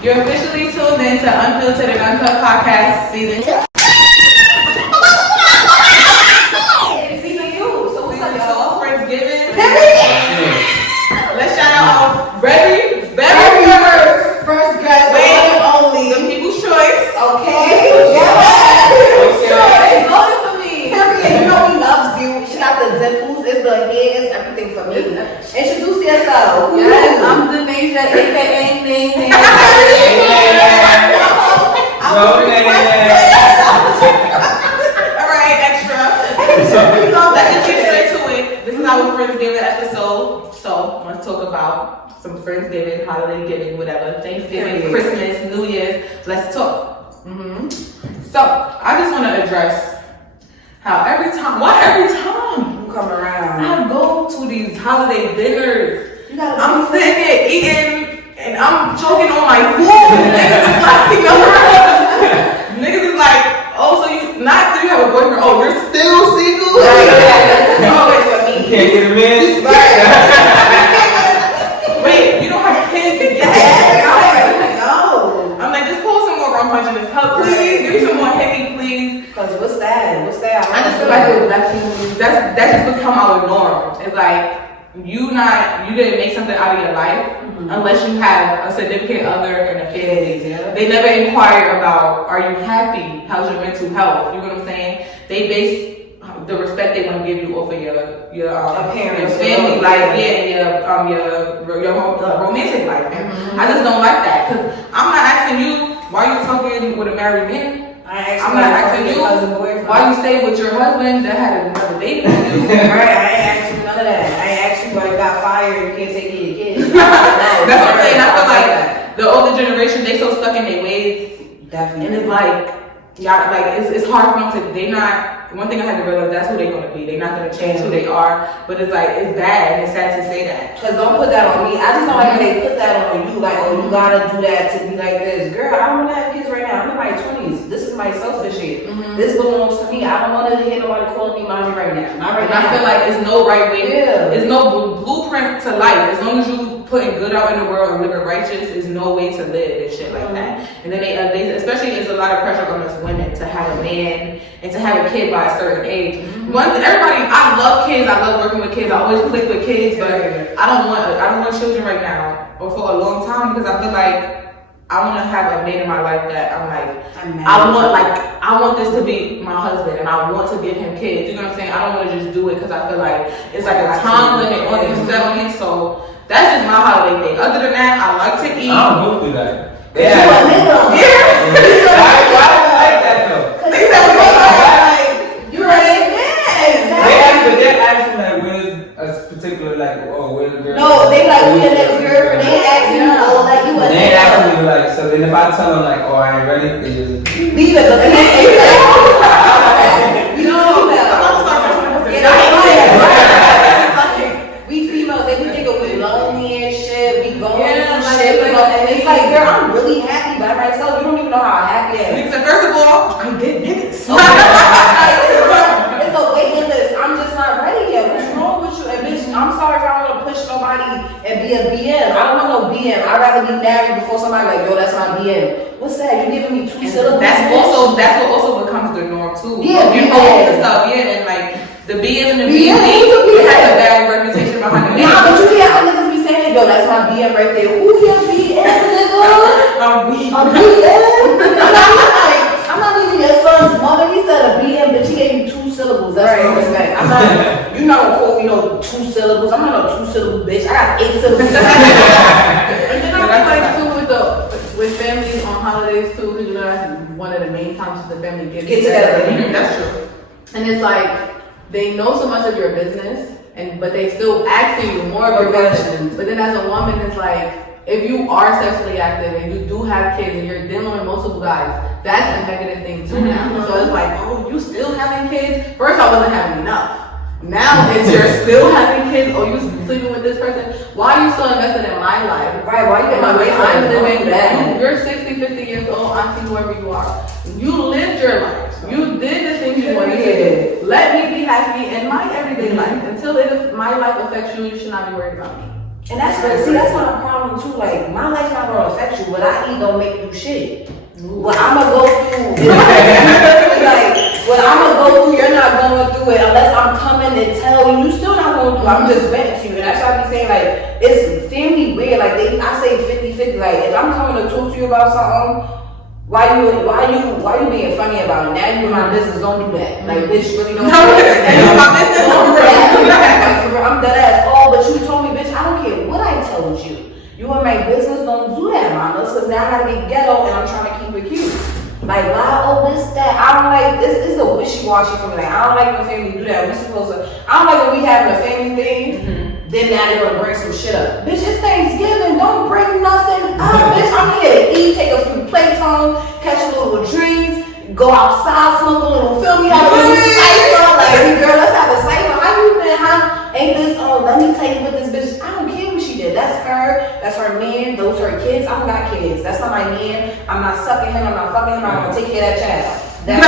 You're officially tuned in to Unfiltered and Uncut Podcast Season 2. Season 2. So what's up, y'all? Friendsgiving. Let's shout out very first guest, one and only. The people's choice. Okay. Choice. Voted for me. Period. You know he loves you. She got the dimples. It's the hair. It's everything for me. Introduce yourself. Yes, I'm Denasia, aka Nene. Alright, extra. Let's get straight to it. This is our Friendsgiving episode. So let's talk about some Friendsgiving, holiday giving, whatever. Thanksgiving, Christmas, New Year's. Let's talk. So I just want to address how every time you come around, I go to these holiday dinners. I'm sitting there eating and I'm choking on my food. Niggas is like, oh, so you not do you have a boyfriend? Oh, you're still single? It's always with me. Can't get a man. Wait, you don't have kids yet? No. I'm like, just pull some more rum punch in this cup, please. Give me some more hickey, please. Cause what's that? I just feel like that's just become our norm. It's like you didn't make something out of your life unless you have a significant other and a family. Yeah. They never inquire about, are you happy? How's your mental health? You know what I'm saying? They base the respect they want to give you off of your family life, and your romantic life. I just don't like that because I'm not asking you why you fucking with a married man. I'm not asking you why you stay with your husband that had another baby with you. Right, I ain't asking you none of that. I ain't asking you why you got fired and you can't take care of your kids. That's what I'm saying. I feel like the older generation, they so stuck in their ways. Definitely. And it's like, y'all, like it's hard for them to, one thing I had to realize, that's who they're going to be. They're not going to change who they are. But it's like, it's bad and it's sad to say that. Because don't put that on me. I just don't like when they put that on you. Like, oh, you gotta do that to be like this. Girl, I don't want to have kids right now. I'm in my 20s. This is my selfish shit. This belongs to me. I don't want to hear nobody calling me mommy right now. Not right now. I feel like it's no right way. Yeah. There's no blueprint to life. As long as you putting good out in the world and living righteous, there's no way to live and shit like that. And then they especially, there's a lot of pressure on us women to have a man and to have a kid by a certain age. I love kids. I love working with kids. I always click with kids, but I don't want children right now or for a long time because I feel like I want to have a man in my life that I want this to be my husband and I want to give him kids. You know what I'm saying? I don't want to just do it because I feel like it's like a time limit on these settlements. So that's just my holiday thing. Other than that, I like to eat. I don't go through that. Yeah. Why do you like that though? They said you're right. But they're asking like where's a particular where's the girl? No, they like who your next girlfriend. They asking you, oh, like you a nigga. They asking me like, so then if I tell them like, oh, I ain't ready, they just leave it. We females, they be thinking we lonely and shit. We going through shit. And it's like, girl, I'm really happy by myself. You don't even know how happy I am. Niggas said, first of all, I get niggas. It's a waiting list. I'm just not ready yet. What's wrong with you? And bitch, I'm sorry if I don't want to push nobody and be a BM. I don't want no BM. I'd rather be married before somebody like, yo, that's my BM. What's that? You giving me 2 syllables? That's what also becomes the norm too. Yeah, and stuff. Yeah, and like the BM and the BM has a bad reputation behind the name. Nah, but you hear how niggas be saying it, yo, that's my BM right there. Who your BM, nigga? I'm weak. A BM? I'm not even your son's mother. He said a BM, but he gave you 2 syllables. That's no respect. You're not gonna call me no 2 syllables. I'm not a 2-syllable bitch. I got 8 syllables. And then I feel like too with families on holidays too, because you know that's one of the main times the family get together. That's true. And it's like they know so much of your business, but they still asking you more of your questions. But then as a woman, it's like, if you are sexually active and you do have kids and you're dealing with multiple guys, that's a negative thing too now. So it's like, oh, you still having kids? First, I wasn't having enough. Now it's you're still having kids, or you sleeping with this person. Why are you still invested in my life? Right, why you in my waistline? I'm living that. You're 60, 50 years old, auntie, whoever you are. You lived your life. You did the things you wanted to do. Let me be happy in my everyday life. Until my life affects you, you should not be worried about me. And that's what, see, that's my problem too. Like, my life not gonna affect you. What I eat don't make you shit. What I'ma go through, like, what I'ma go through, you're not going through it unless I'm coming to tell you. You still not going through. I'm just venting to you, and that's why I be saying like it's family weird. Like I say 50-50. Like if I'm coming to talk to you about something, why you being funny about it? Now you in my business, don't do that. Like bitch, really don't do that. My business, don't do that. Like, for real, I'm dead ass. Oh, but you told me, bitch, I don't care what I told you. You in my business, don't do that, mamas, because now I gotta get ghetto and I'm trying to keep it cute. Like, why, oh, this, that, I don't like, this is the wishy-washy for me. Like, I don't like when family do that. We supposed to, I don't like when we having a family thing, then now they're gonna bring some shit up. Bitch, it's Thanksgiving, don't bring nothing up, bitch. I'm here to eat, take a few plates home, catch a little drinks, go outside, smoke a little, feel me, have a little cipher. Like, hey, girl, let's have a cipher. How you been, huh? Ain't this, oh, let me tell you what this bitch, I don't care. That's her, that's her man, those are her kids. I don't got kids. That's not my man. I'm not sucking him, I'm not fucking him, I'm gonna take care of that child. That's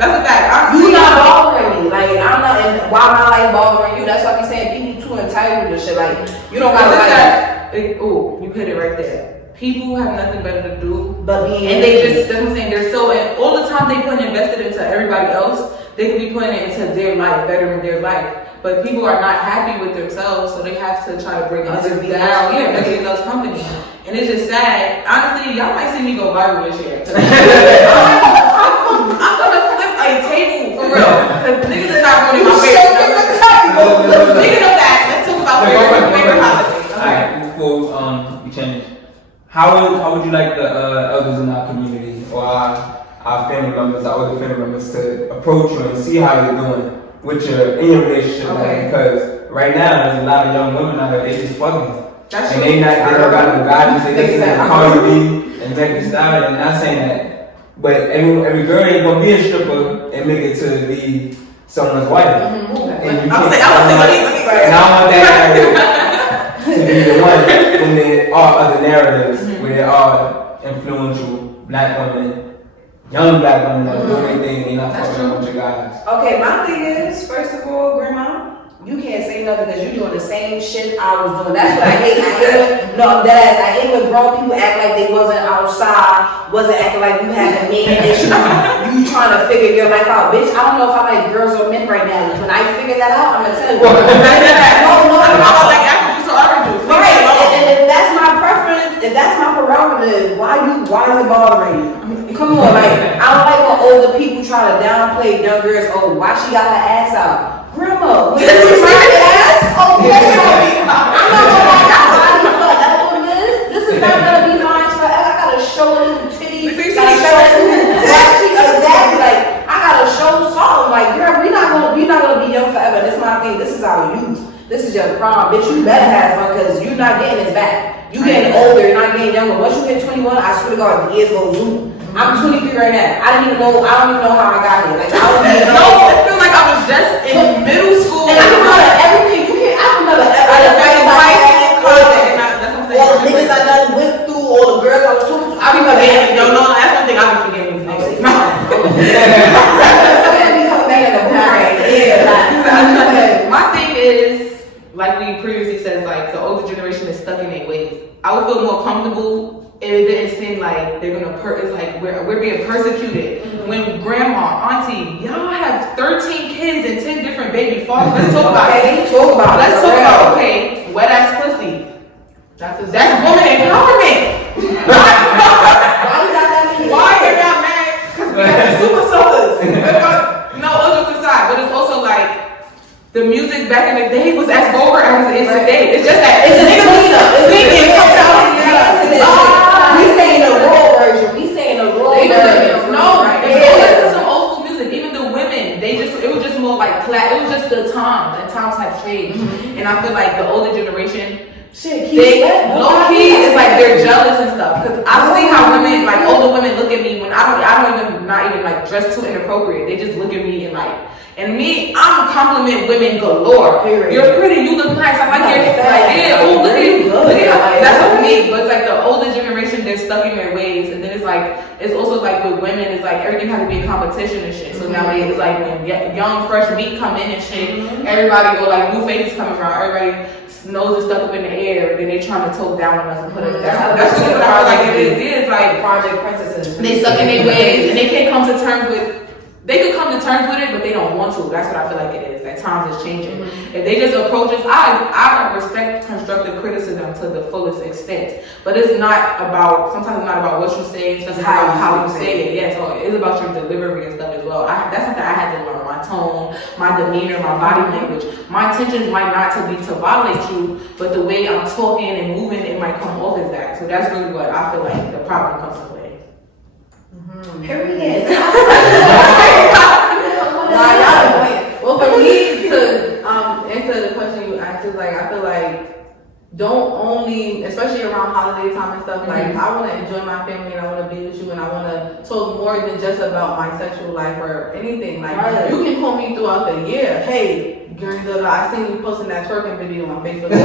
a fact. You not bothering me. Like I'm not, and why my life bothering you? That's what I'm saying. People too entitled to shit. Like you don't gotta like. Oh, you hit it right there. People have nothing better to do but being, and they just, that's what I'm saying, they're so, and all the time they put invested into everybody else, they could be putting it into their life, bettering their life. But people are not happy with themselves, so they have to try to bring others down. Yeah, everybody else company. And it's just sad. Honestly, y'all might see me go viral this year. I'm gonna flip a table for real. Because niggas is not running my favorite. Speaking of that, let's talk about favorite holidays. Alright, before we change. How would you like the elders in our community or our family members, our older family members to approach you and see how you're doing with in your relationship? Okay. Because right now there's a lot of young women out there, they just fucking. That's and true. they don't got no guidance, they just like Cardi B and Megan Thee Stallion, and not saying that. But every girl ain't gonna be a stripper and make it to be someone's wife. Mm-hmm. And I was like, and I want that to be the one when there are other narratives where there are influential black women, young black women that do their thing and not fucking a bunch of guys. Okay, my thing is, first of all, grandma, you can't say nothing because you're doing the same shit I was doing. That's what I hate. I hate when grown people act like they wasn't outside, wasn't acting like you had a man issues. You trying to figure your life out, bitch. I don't know if I like girls or men right now. When I figure that out, I'm gonna tell you. I like apple juice or orange juice. Right, and if that's my preference, if that's my prerogative, why is it bothering you? Come on, like I don't like when older people try to downplay young girls. Oh, why she got her ass out? Grandma, this is my ass. Okay, I'm not gonna lie, I'm riding forever on this. This is not gonna be mine forever. I gotta show a little titty. Exactly. Like I gotta show something. Like girl, we're not gonna be young forever. This is my thing. This is our youth. This is your prom, bitch. You better have fun because you're not getting this back. You getting older. You're not getting younger. Once you get 21, I swear to God, the years go zoom. I'm 23 right now. I don't even know how I got here. Like I don't even know. I feel like I was just in middle school. And I remember everything. I remember everything. All the niggas I done went through, all the girls I was talking to. I be forgetting. No, that's one thing I've been forgetting. My thing is, like we previously said, like the older generation is stuck in their ways. I would feel more comfortable if it didn't seem like they're gonna it's like we're being persecuted. When grandma, auntie, y'all have 13 kids and 10 different baby fathers. Let's talk about it. Let's talk about okay, wet ass pussy. That's woman empowerment. Why are y'all mad? Because we have super sodas. No, all jokes aside, but it's also like the music back in the day was as vulgar as it is today. It's just that it's niggas singing coming out. We saying the raw version. We saying the raw version. No, listen to some old school music. Even the women, it was just more like it was just the times, and times have changed. And I feel like the older generation, low key is like they're jealous and stuff. Because I see how women, like older women, look at me when I don't even like dress too inappropriate. They just look at me and like. And me, I'm compliment women galore. You're pretty, you look nice. I'm like, oh, look at you. That's what I mean. But it's like the older generation, they're stuck in their ways. And then it's also like with women, it's like everything has to be in competition and shit. So nowadays, it's like when young, fresh meat come in and shit, everybody go like new faces coming around, everybody nose is stuck up in the air, then they trying to talk down on us and put us down. That's That's what I feel like it is. It is like Project Princesses. they stuck in their ways and they can't come to terms with. They could come to terms with it, but they don't want to. That's what I feel like it is. That times is changing. If they just approach us, I respect constructive criticism to the fullest extent. But it's not about, sometimes it's not about what you say, it's just about how you say it. Yeah, so it's about your delivery and stuff as well. That's something I had to learn. My tone, my demeanor, my body language. My intentions might not to be to violate you, but the way I'm talking and moving, it might come off as that. So that's really what I feel like the problem comes to play. Period. Well, for me to answer the question you asked is like, I feel like don't only, especially around holiday time and stuff, like I want to enjoy my family and I want to be with you and I want to talk more than just about my sexual life or anything. Like you can call me throughout the year. Hey, I seen you posting that twerking video on Facebook. Right.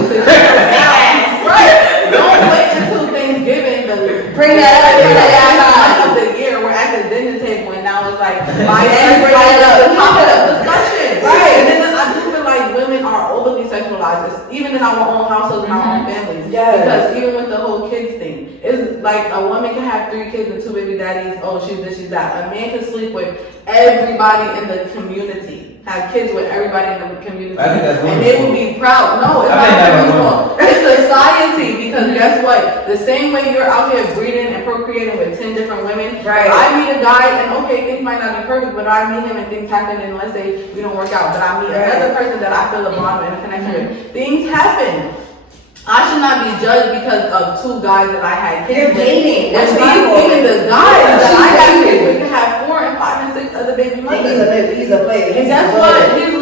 Don't wait until Thanksgiving to bring that up of the year. We're at the dinner table and now it's like my the topic of discussion. Right. And then I do feel like women are overly sexualized, even in our own households and our own families. Yes. Because even with the whole kids thing, it's like a woman can have 3 kids and 2 baby daddies. Oh, she's this, she's that. A man can sleep with everybody in the community. Have kids with everybody in the community. I think that's and they will be proud. No, it's not wonderful. It's society, because guess what? The same way you're out here breeding and procreating with 10 different women, right? I meet a guy and okay, things might not be perfect, but I meet him and things happen and let's say we don't work out. But I meet another person that I feel a bond with and a connection with. Things happen. I should not be judged because of 2 guys that I had kids with. Dating. And even the guys that I had kids with can have 4 and 5 and 6 other baby mothers. He's a player. And guess what? His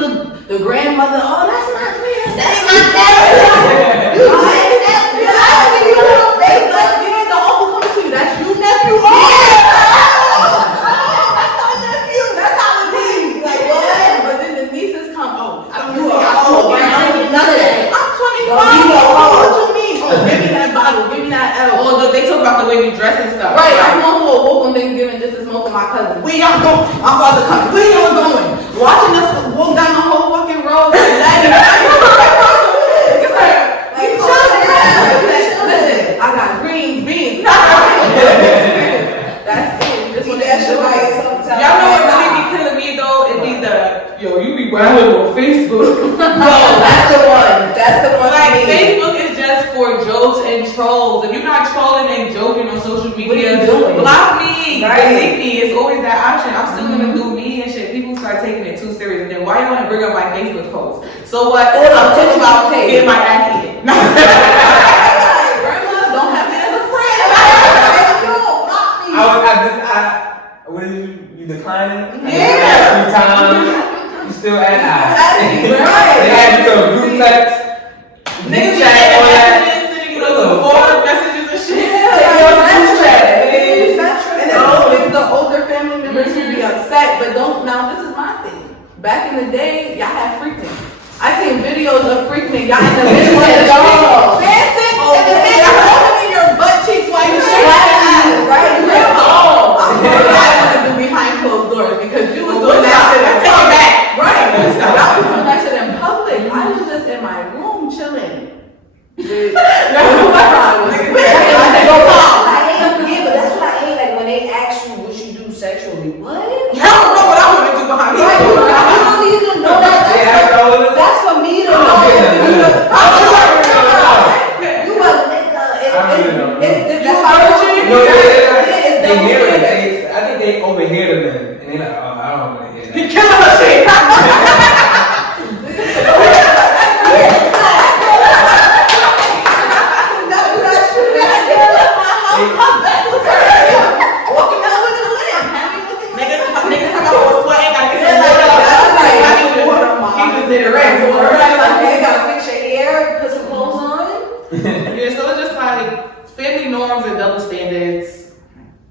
the grandmother, oh, that's not clear. That's not clear. You nephew. The uncle coming to you. That's you, nephew. Oh, that's not nephew. That's how it be. Like, what? But then the nieces come, oh, I don't know. None of that. I'm 25. What you mean? Oh, give me that bottle. Give me that L. Oh, they talk about the way we dress and stuff. Right. I'm going for a walk on Thanksgiving just to smoke with my cousin. Where y'all going? My father coming. Where y'all going? Watching us walk down the whole fucking road. Listen, I got green beans. That's it. Just want to ask you y'all know what really be killing me though? It be the you be wilding on Facebook. No, that's the one. That's the one. Like Facebook is just for jokes and trolls. If you're not trolling and joking on social media, what are you doing? Block me, delete me. It's always that option. I'm still gonna do me and shit. People start taking it too serious. And then why you wanna bring up my Facebook post? So what? I'm talking about getting my ass eaten. Grandma, don't have me as a friend. Block me. What did you declining? Yeah. 3 times. You still at Right. They had you to a group text. Niggas chat, all that. sending forward messages and shit. And it's always the older family members who be upset, but don't. Now this is my thing. Back in the day, y'all had freaking. I seen videos of freaking. Y'all in the middle of the street dancing, and the man is holding in your butt cheeks while you shaking. Right? I want to do behind closed doors because you was doing that shit in public. Right? I was doing that shit in public. I was just in my room chilling. Whoever I was with. But that's what I hate. Like when they ask you what you do sexually. What? I don't know what I want to do behind Right, closed doors. you don't need to know that. That's for me to know. You a nigga. It's discouraging. No, they hear it. I think they overhear the men. And they're like, oh, I don't want to hear that. You killing her shit. Yeah, so it's just like family norms and double standards.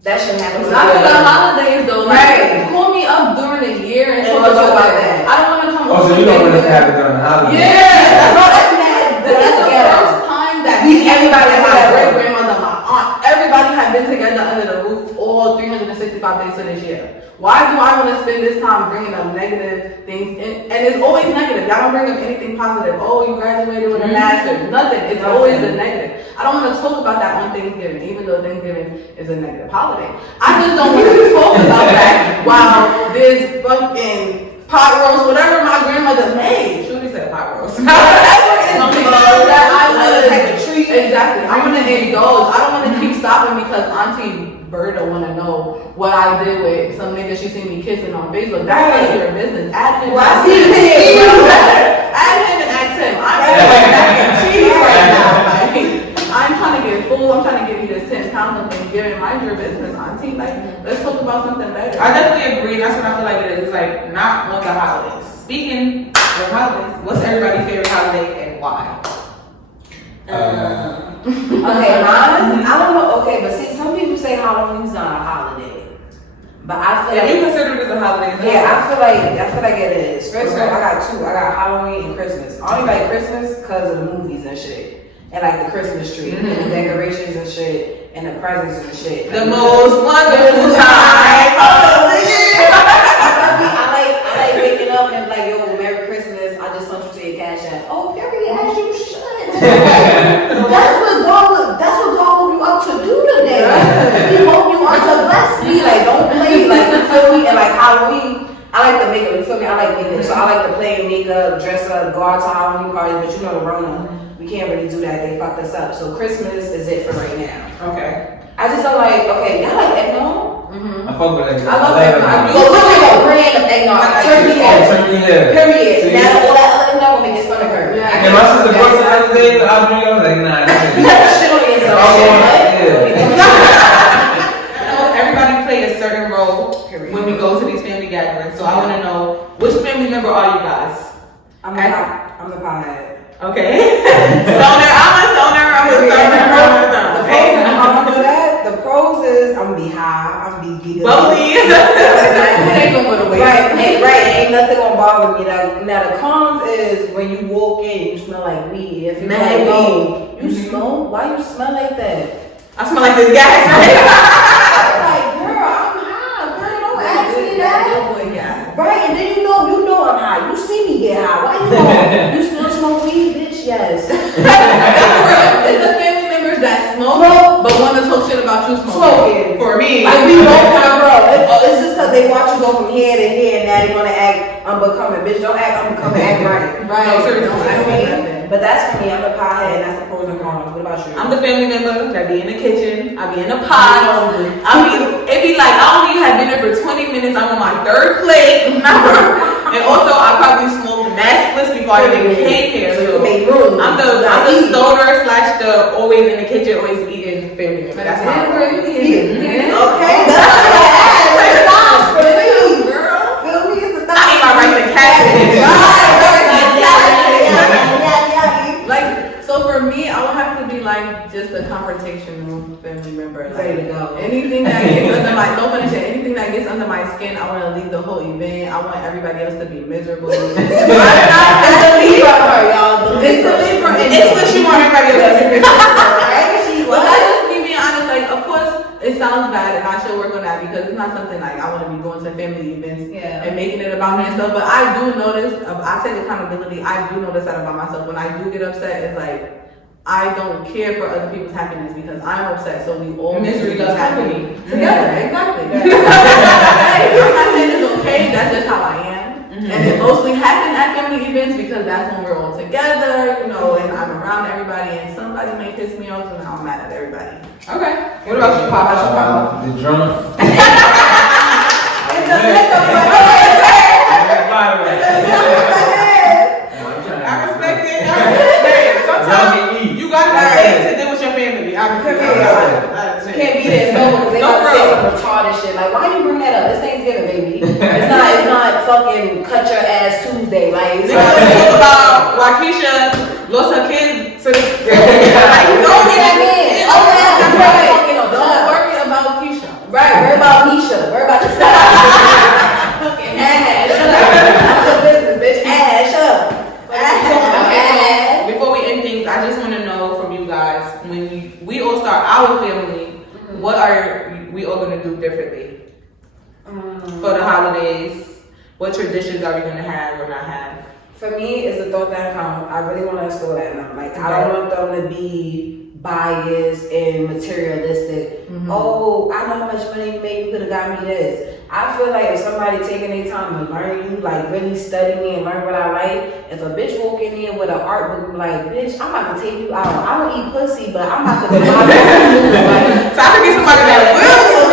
That shit happens. Not for the holidays though. Like, call me up during the year and talk about that. I don't want to come. Oh, so you don't want to have it during the holidays? Yeah, this is the first time that everybody, my great grandmother, my aunt, everybody had been together under the roof all all 365 days to this year. Why do I want to spend this time bringing up negative things? And it's always negative. Y'all don't bring up anything positive. Oh, you graduated with a master's. Nothing. It's always the negative. I don't want to talk about that on Thanksgiving, even though Thanksgiving is a negative holiday. I just don't want to talk about that while this fucking pot roast, whatever my grandmother made. Shorty said pot roast. Whatever is that I want to take a treat. Exactly. I want to indulge. I don't want to keep stopping because Auntie Berta want to know what I did with some nigga she seen me kissing on Facebook. That's none of your business. Add him. Well, I see him. Add him and ask him. I'm mac and cheese right now. Like, I'm trying to get full. I'm trying to give you this 10 pounds of Thanksgiving. Mind your business, Auntie. Like, let's talk about something better. I definitely agree. That's what I feel like it is. It's like not on the holidays. Speaking of holidays, what's everybody's favorite holiday and why? Okay, mine. I don't know. Okay, but see, some people say Halloween's not a holiday, but I feel If like you consider it as a holiday, it's yeah, I feel like it is. First of all, I got two. I got Halloween and Christmas. I only like Christmas because of the movies and shit, and like the Christmas tree and the decorations and shit, and the presents and shit. the most wonderful time of the year. I like waking up and like, yo, Merry Christmas. I just sent you to your cash app. Oh, period, as you should. That's what God woke you up to do today. He woke you up to bless me. Like, don't play. Like, you feel me? And like Halloween, I like the makeup. You feel me? I like makeup. So I like to play in makeup, dress up, go out to Halloween parties. But you know the Rona, we can't really do that. They fucked us up. So Christmas is it for right now. Okay. I just don't like. Okay, y'all like eggnog? I fuck with eggnog. I love eggnog. Well, what's like a brand of eggnog? Turkey head. Turkey head. Period. See? Now all that other eggnog will make your stomach hurt. Yeah. And my sister brought some the other day, I was drinking, I was like, nah, that's Shit on yourself. I know everybody play a certain role when we go to these family gatherings. So I want to know, which family member are you guys? I'm the pothead. Okay. Stoner, I'm a stoner. The pros is I'm gonna be high. I'm gonna be geeked. Bubbly. Ain't gonna go to waste. Right. Ain't nothing gonna bother me. Now the cons is when you walk in, you smell like weed. If you Mad like, weed. you smell? Why you smell like that? I smell like this gas. Like, girl, I'm high. Girl, don't ask me that. Right, and then you know I'm high. You see me get high. Why you know? You still smoke weed, bitch? Yes. It's the family members that smoke, but want to talk shit about you smoking. For me. Like we both kind of bro. It's just because they watch you go from here to here, and now they want to act unbecoming. Bitch, don't act unbecoming. Act right. Right. No, seriously. Don't act like nothing. But that's for me. I'm the pothead, and that's the pros and cons. What about you? I'm the family member that be in the kitchen. I be in the pot. It be like I only have dinner for 20 minutes. I'm on my third plate. And also I probably smoke mad splits before I even came here. So you So make room. I'm the stoner / the always in the kitchen, always eating family member. That's my where you eating. Okay, that's what I asked. It's the thoughts for me, Girl. Feel me? It's the I eat my rice and cabbage. Like, so for me, I would have to be like just a confrontational family member. Like, Ready to go. anything that gets under my, don't finish it, anything that gets under my skin, I want to leave the whole event. I want everybody else to be miserable. It's the Libra her, y'all. It's the Libra. It's what you want everybody else to do. But that's just me being honest. Like, of course, it sounds bad, and I should work on that because it's not something like I want to be going to family events and making it about me and stuff. But I do notice, I take accountability. I do notice that about myself. When I do get upset, it's like I don't care for other people's happiness because I'm upset. So we all Misery does company. together. Exactly. Hey, I'm not saying it's okay. That's just how I am. And it mostly happens at family events because that's when we're all together, you know, and I'm around everybody and somebody may piss me off and I'm mad at everybody. Okay. What about you, Pop? The drum. It's a liquor for I respect it. Sometimes you gotta be ready to deal with your family. You can't be there sober because they about to say some retarded shit. Like, why you bring that up? It's Thanksgiving, baby. It's not fucking cut your ass Tuesday. Like, They gonna talk about why Keisha lost her kids to this. Like, don't get that man. Don't worry about Keisha. Right, worry about Misha. Worry about the side. Fucking ass. Shut up. That's the business, bitch. Ass, shut up. Ass. Before we end things, I just want to know from you guys, when we all start our family, what are we all gonna do differently for the holidays? What traditions are we gonna have or not have? For me, it's a thought that I really want to instill that now. Like, I don't want them to be biased and materialistic. Oh, I know how much money you made, you could have got me this. I feel like if somebody taking their time to learn you, like really study me and learn what I like, if a bitch walk in here with an art book, like, bitch, I'm about to take you out. I don't eat pussy, but I'm about to buy like, so I could be somebody that will.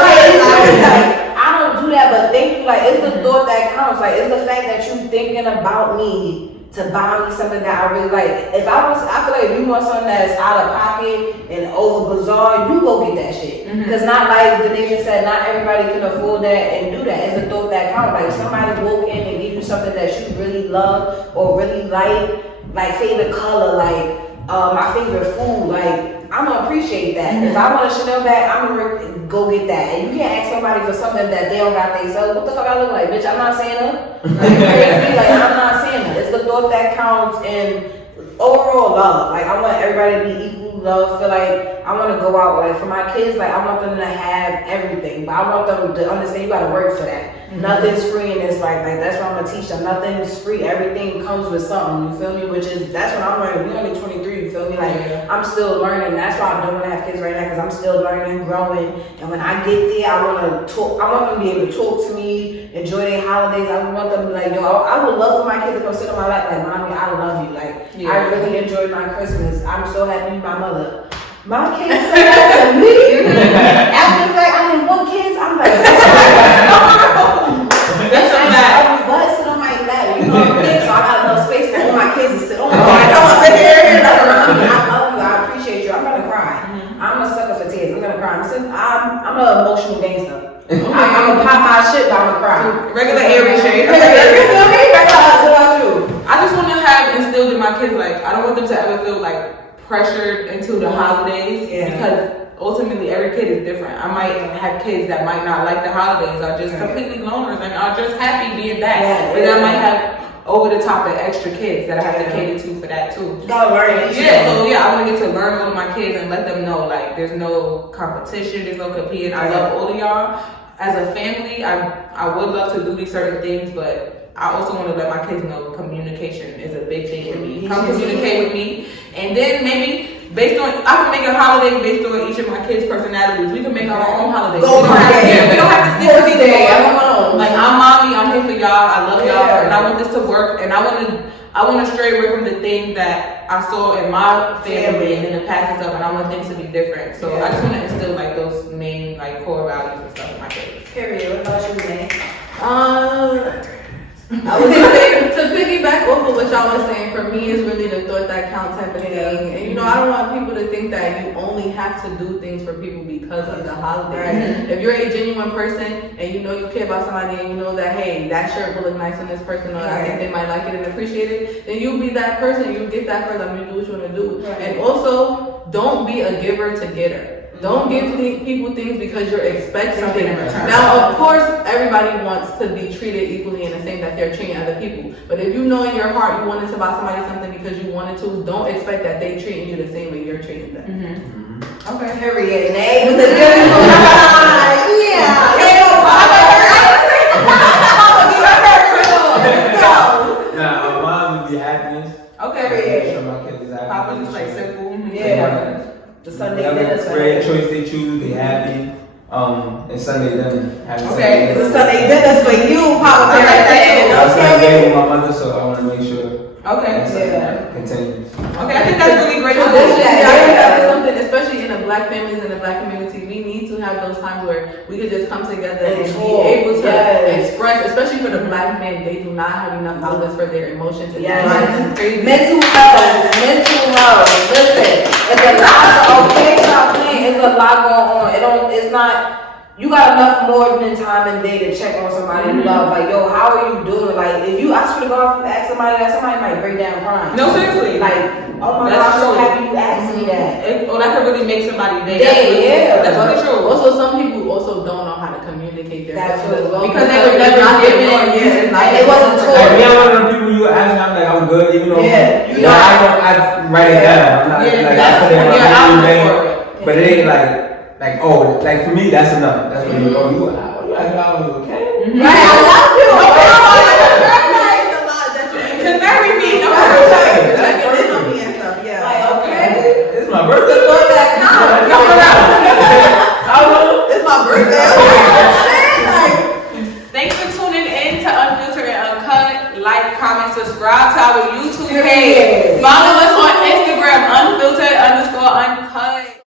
like, I don't do that, but thank you. Like, it's the thought that counts. Like, it's the fact that you thinking about me to buy me something that I really like. I feel like if you want something that's out of pocket and over bizarre, you go get that shit. Because not like the nigga said, not everybody can afford that and do that. It's the thought that counts. Like, somebody walk in and give you something that you really love or really like favorite color, like my favorite food, like, I'm gonna appreciate that. If I want a Chanel bag, I'm gonna go get that. And you can't ask somebody for something that they don't got themselves. What the fuck I look like, bitch? I'm not saying that. Like, crazy. Like, I'm not saying that. It's the thought that counts and overall love. Like, I want everybody to be equal love. Feel like I want to go out. Like, for my kids, like, I want them to have everything, but I want them to understand you gotta work for that. Nothing's free in this life. Like, that's what I'm gonna teach them. Nothing's free. Everything comes with something. You feel me? That's what I'm learning. We only 23. You feel me? Like, I'm still learning. That's why I don't want to have kids right now, because I'm still learning, growing. And when I get there, I want to talk. I want them to be able to talk to me, enjoy their holidays. I want them to be like, yo, I would love for my kids to come sit on my lap. Like, mommy, I love you. Like, I really enjoyed my Christmas. I'm so happy to be my mother. My kids say that to me. After the fact, I didn't want kids. I'm like, that's a fact. But sit on my lap, you know what I mean? So I got enough space for all my kids to sit on. I don't want to sit here. I love you. I appreciate you. I'm gonna cry. I'm a sucker for tears. I'm gonna cry. I'm an emotional gangster. I'm gonna pop my shit, but I'm gonna cry. Regular airy shit. What about you? I just want to have instilled in my kids, like, I don't want them to ever feel like pressured into the holidays, because ultimately every kid is different. I might have kids that might not like the holidays, are just completely loners and are just happy being back. But I might have over the top of extra kids that I have to cater to for that too. Gotta learn. I want to get to learn all of my kids and let them know, like, there's no competition, there's no competing. I love all of y'all. As a family, I would love to do these certain things, but I also want to let my kids know communication is a big thing for me. Come communicate with me, and then maybe based on, I can make a holiday based on each of my kids' personalities. We can make our own holidays. We don't have to stick to these days. Like, I'm mommy, I'm here for y'all. I love y'all, and I want this to work. And I want to stray away from the things that I saw in my family and in the past and stuff. And I want things to be different. So I just want to instill like those main like core values and stuff in my kids. Period. What about you, man? I was just saying, to piggyback off of what y'all was saying, for me is really the thought that count type of thing. And you know, I don't want people to think that you only have to do things for people because of the holidays. If you're a genuine person and you know you care about somebody and you know that, hey, that shirt will look nice on this person, or I think they might like it and appreciate it, then you be that person, you get that for them, you do what you want to do. And also, don't be a giver to getter. Don't give people things because you're expecting things. Now, of course, everybody wants to be treated equally and the same that they're treating other people. But if you know in your heart you wanted to buy somebody something because you wanted to, don't expect that they treating you the same way you're treating them. Okay, period. Nay, with the good Nah, mom would be happiness. Okay, Sure my kids is happy. Papa just like simple. The Sunday whatever dinner. great choice they choose, they happy. And Sunday dinner. Okay, it's a Sunday dinner for you, Papa. That's my day with my mother, so I want to make sure. Okay. Continues. Okay, I think that's really great. I think that is something, especially in the black families and the black community, we need to have those times where we could just come together and be able to express, especially for the black men, they do not have enough outlets for their emotions. Mental health. Listen, it's a lot it's a lot going on. It's not. You got enough more than time and day to check on somebody you love. Like, yo, how are you doing? Like, if you, I swear to God, if you ask somebody that, somebody might break down crying. No, seriously. Like, oh my God, I'm so happy you asked me that. That could really make somebody day. That's really true. Also, some people also don't know how to communicate their feelings as well. Because they were never given. It wasn't told. Like, me, I'm one of the people you ask me, I'm like, I'm good, even though I write it down. I'm not I put it in my but it ain't like like oh, like for me that's enough. That's when you go, you ask if I was okay. Right, I love you. Can marry me? No. It's my birthday. It's my birthday. Thanks for tuning in to Unfiltered and Uncut. Like, comment, subscribe to our YouTube page. Follow